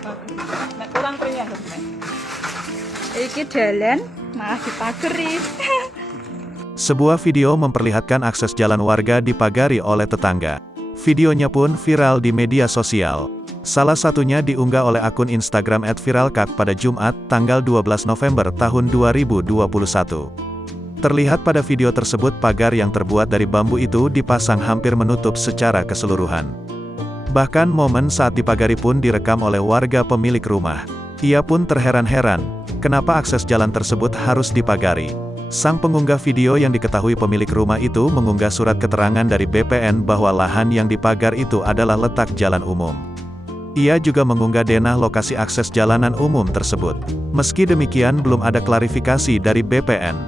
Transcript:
Nek kurang priye, Nek? Iki jalan malah dipageri. Sebuah video memperlihatkan akses jalan warga dipagari oleh tetangga. Videonya pun viral di media sosial. Salah satunya diunggah oleh akun Instagram @viralkak pada Jumat, tanggal 12 November tahun 2021. Terlihat pada video tersebut pagar yang terbuat dari bambu itu dipasang hampir menutup secara keseluruhan. Bahkan momen saat dipagari pun direkam oleh warga pemilik rumah. Ia pun terheran-heran, kenapa akses jalan tersebut harus dipagari. Sang pengunggah video yang diketahui pemilik rumah itu mengunggah surat keterangan dari BPN bahwa lahan yang dipagar itu adalah letak jalan umum. Ia juga mengunggah denah lokasi akses jalanan umum tersebut. Meski demikian belum ada klarifikasi dari BPN.